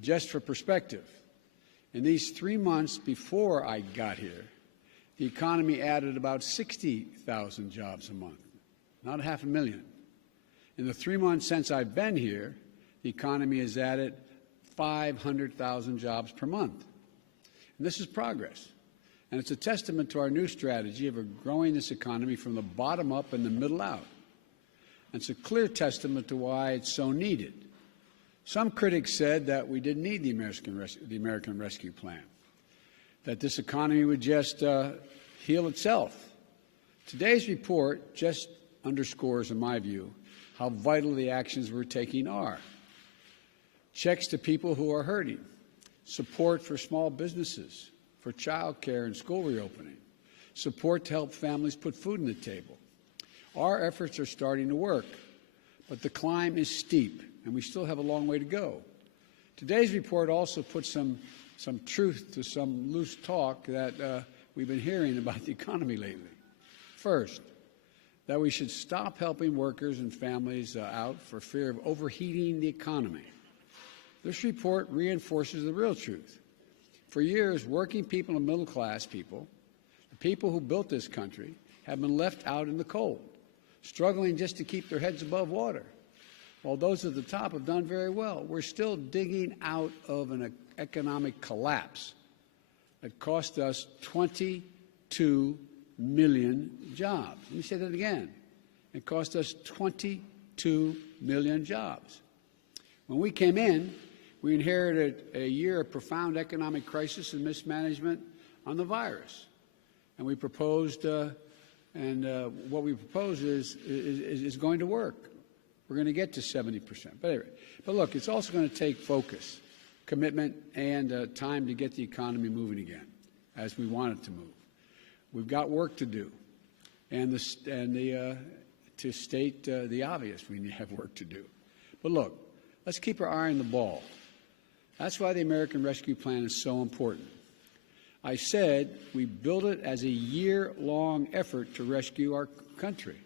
Just for perspective, in these 3 months before I got here, the economy added about 60,000 jobs a month, not 500,000. In the 3 months since I've been here, the economy has added 500,000 jobs per month. And this is progress. And it's a testament to our new strategy of growing this economy from the bottom up and the middle out. And it's a clear testament to why it's so needed. Some critics said that we didn't need the American Rescue Plan, that this economy would just heal itself. Today's report just underscores, in my view, how vital the actions we're taking are. Checks to people who are hurting, support for small businesses, for child care and school reopening, support to help families put food on the table. Our efforts are starting to work, but the climb is steep, and we still have a long way to go. Today's report also puts some truth to some loose talk that we've been hearing about the economy lately. First, that we should stop helping workers and families out for fear of overheating the economy. This report reinforces the real truth. For years, working people and middle-class people, the people who built this country, have been left out in the cold, struggling just to keep their heads above water. While those at the top have done very well, we're still digging out of an economic collapse that cost us 22 million jobs. Let me say that again. It cost us 22 million jobs. When we came in, we inherited a year of profound economic crisis and mismanagement on the virus. And we proposed, what we propose is going to work. We're going to get to 70%. But anyway, look, it's also going to take focus, commitment, and time to get the economy moving again, as we want it to move. We've got work to do, to state the obvious, we have work to do. But look, let's keep our eye on the ball. That's why the American Rescue Plan is so important. I said we built it as a year-long effort to rescue our country.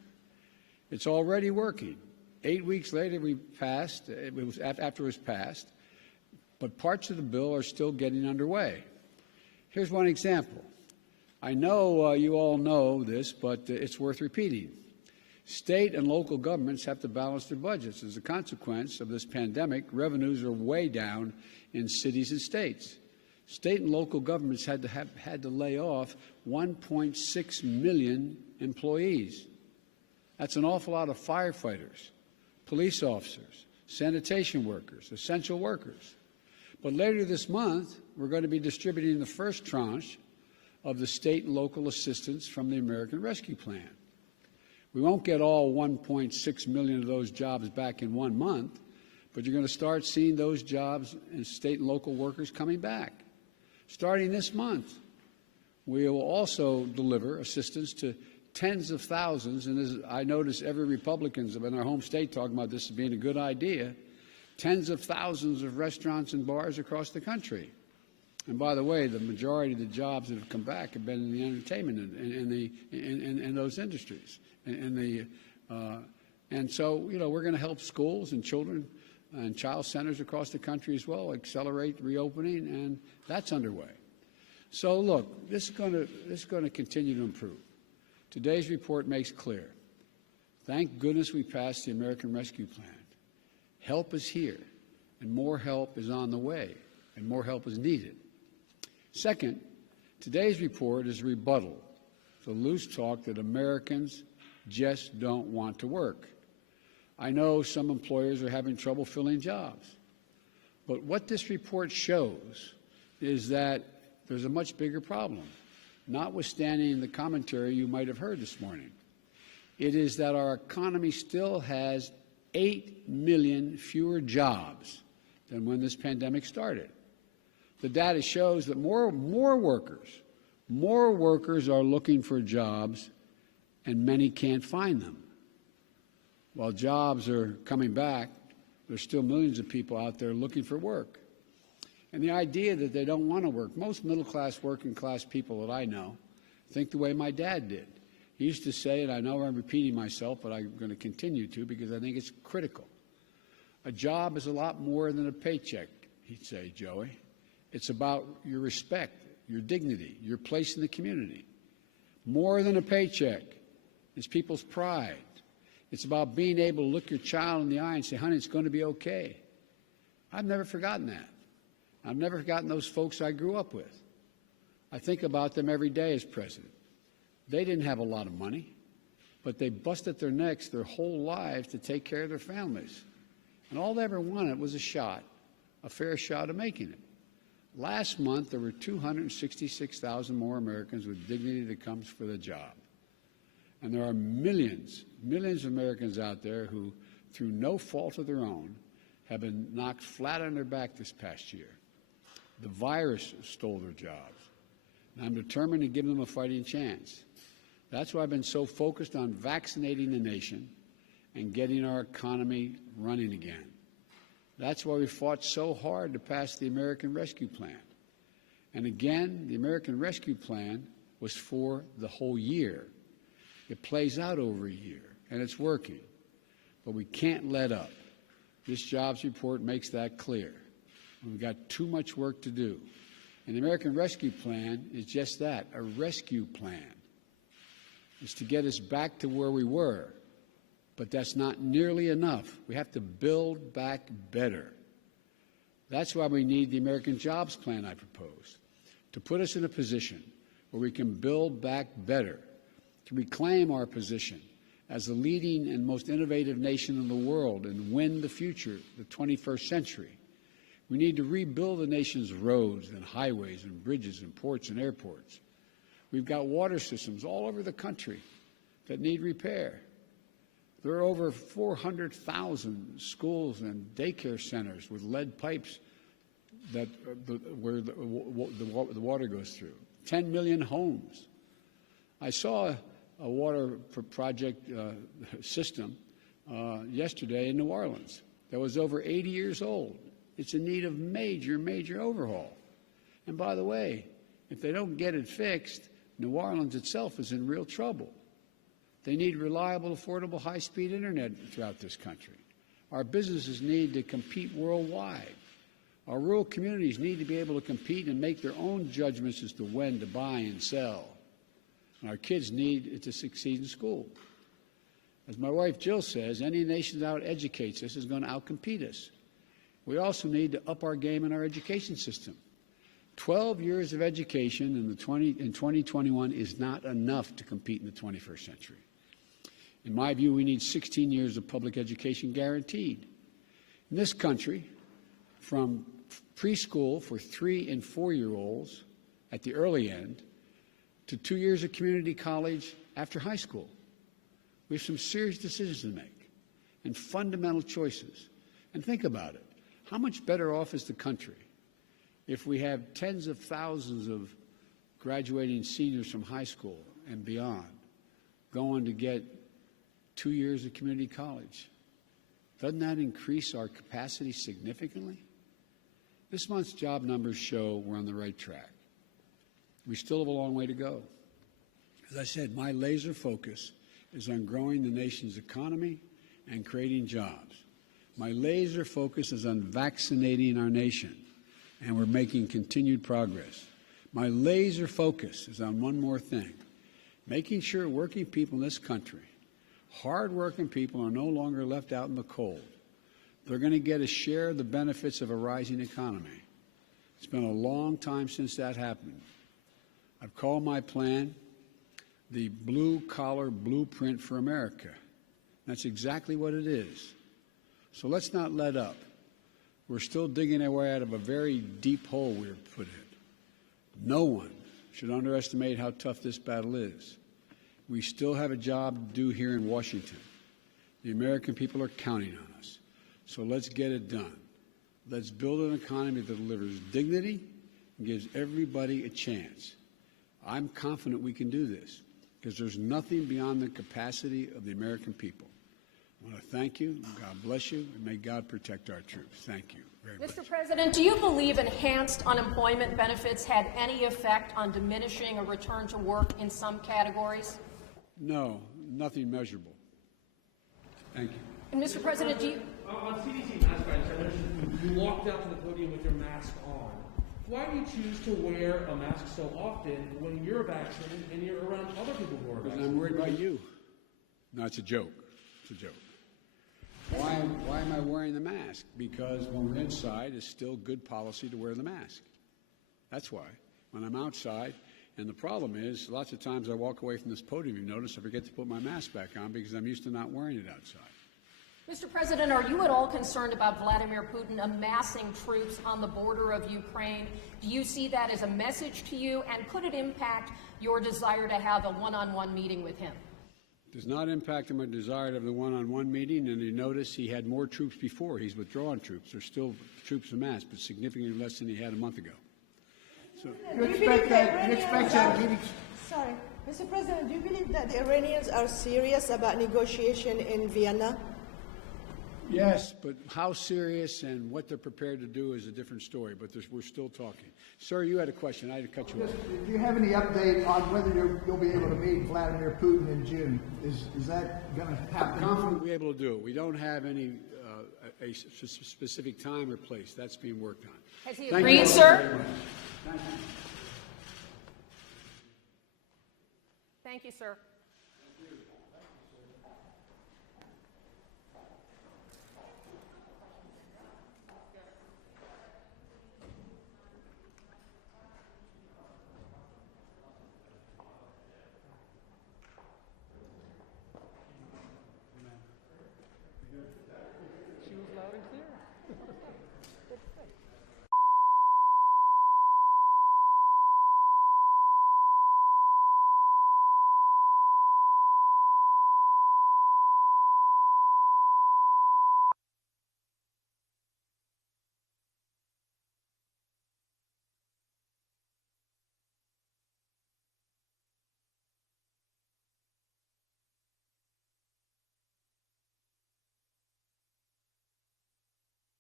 It's already working. 8 weeks later, after it was passed, but parts of the bill are still getting underway. Here's one example. I know you all know this, but it's worth repeating. State and local governments have to balance their budgets. As a consequence of this pandemic, revenues are way down in cities and states. State and local governments had to lay off 1.6 million employees. That's an awful lot of firefighters, police officers, sanitation workers, essential workers. But later this month, we're going to be distributing the first tranche of the state and local assistance from the American Rescue Plan. We won't get all 1.6 million of those jobs back in 1 month, but you're going to start seeing those jobs and state and local workers coming back. Starting this month, we will also deliver assistance to tens of thousands, and I notice every Republican in our home state talking about this as being a good idea, tens of thousands of restaurants and bars across the country. And by the way, the majority of the jobs that have come back have been in the entertainment and in those industries. And so, you know, we're going to help schools and children and child centers across the country as well accelerate reopening, and that's underway. So, look, this is going to continue to improve. Today's report makes clear. Thank goodness we passed the American Rescue Plan. Help is here, and more help is on the way, and more help is needed. Second, today's report is a rebuttal to loose talk that Americans just don't want to work. I know some employers are having trouble filling jobs, but what this report shows is that there's a much bigger problem, notwithstanding the commentary you might have heard this morning. It is that our economy still has 8 million fewer jobs than when this pandemic started. The data shows that more workers are looking for jobs, and many can't find them. While jobs are coming back, there's still millions of people out there looking for work. And the idea that they don't want to work, most middle-class, working-class people that I know think the way my dad did. He used to say, and I know I'm repeating myself, but I'm going to continue to because I think it's critical. A job is a lot more than a paycheck he'd say, Joey. It's about your respect, your dignity, your place in the community. More than a paycheck, it's people's pride. It's about being able to look your child in the eye and say, honey, it's going to be okay. I've never forgotten that. I've never forgotten those folks I grew up with. I think about them every day as president. They didn't have a lot of money, but they busted their necks their whole lives to take care of their families. And all they ever wanted was a shot, a fair shot of making it. Last month, there were 266,000 more Americans with dignity that comes for the job. And there are millions of Americans out there who, through no fault of their own, have been knocked flat on their back this past year. The virus stole their jobs. And I'm determined to give them a fighting chance. That's why I've been so focused on vaccinating the nation and getting our economy running again. That's why we fought so hard to pass the American Rescue Plan. And again, the American Rescue Plan was for the whole year. It plays out over a year, and it's working. But we can't let up. This jobs report makes that clear. We've got too much work to do. And the American Rescue Plan is just that, a rescue plan. It's to get us back to where we were. But that's not nearly enough. We have to build back better. That's why we need the American Jobs Plan I proposed, to put us in a position where we can build back better, to reclaim our position as the leading and most innovative nation in the world and win the future, the 21st century. We need to rebuild the nation's roads and highways and bridges and ports and airports. We've got water systems all over the country that need repair. There are over 400,000 schools and daycare centers with lead pipes where the water goes through. 10 million homes. I saw a water project system yesterday in New Orleans that was over 80 years old. It's in need of major overhaul. And by the way, if they don't get it fixed, New Orleans itself is in real trouble. They need reliable, affordable, high-speed internet throughout this country. Our businesses need to compete worldwide. Our rural communities need to be able to compete and make their own judgments as to when to buy and sell. And our kids need to succeed in school. As my wife Jill says, any nation that out-educates us is going to out-compete us. We also need to up our game in our education system. 12 years of education in 2021 is not enough to compete in the 21st century. In my view, we need 16 years of public education guaranteed. In this country, from preschool for 3- and 4-year-olds at the early end to 2 years of community college after high school, we have some serious decisions to make and fundamental choices. And think about it. How much better off is the country if we have tens of thousands of graduating seniors from high school and beyond going to get 2 years of community college? Doesn't that increase our capacity significantly? This month's job numbers show we're on the right track. We still have a long way to go. As I said, my laser focus is on growing the nation's economy and creating jobs. My laser focus is on vaccinating our nation, and we're making continued progress. My laser focus is on one more thing, making sure working people in this country, hard-working people, are no longer left out in the cold. They're going to get a share of the benefits of a rising economy. It's been a long time since that happened. I've called my plan the blue-collar blueprint for America. That's exactly what it is. So let's not let up. We're still digging our way out of a very deep hole we were put in. No one should underestimate how tough this battle is. We still have a job to do here in Washington. The American people are counting on us. So let's get it done. Let's build an economy that delivers dignity and gives everybody a chance. I'm confident we can do this because there's nothing beyond the capacity of the American people. I want to thank you, God bless you, and may God protect our troops. Thank you very much. Mr. President, do you believe enhanced unemployment benefits had any effect on diminishing a return to work in some categories? No, nothing measurable. Thank you. And Mr. President, do you... On CDC mass spectrometry, You walked out to the podium with your mask on. Why do you choose to wear a mask so often when you're vaccinated and you're around other people who are Because vaccinated? I'm worried about you. No, it's a joke. It's a joke. Why am I wearing the mask? Because when we're inside, it's still good policy to wear the mask. That's why. When I'm outside, and the problem is, lots of times I walk away from this podium, you notice, I forget to put my mask back on because I'm used to not wearing it outside. Mr. President, are you at all concerned about Vladimir Putin amassing troops on the border of Ukraine? Do you see that as a message to you, and could it impact your desire to have a one-on-one meeting with him? Does not impact my desire to have the one-on-one meeting, and you notice he had more troops before. He's withdrawn troops. There's still troops amassed, but significantly less than he had a month ago. So, You expect that meeting? Sorry, Mr. President, do you believe that the Iranians are serious about negotiation in Vienna? yes, but how serious and what they're prepared to do is a different story, but we're still talking. Sir, you had a question. I had to cut you off. Do you have any update on whether you'll be able to meet Vladimir Putin in June? Is that going to happen? I'm confident we'll be able to do it. We don't have any a specific time or place. That's being worked on. Has he Thank agreed, you sir? Thank you. Thank you, sir.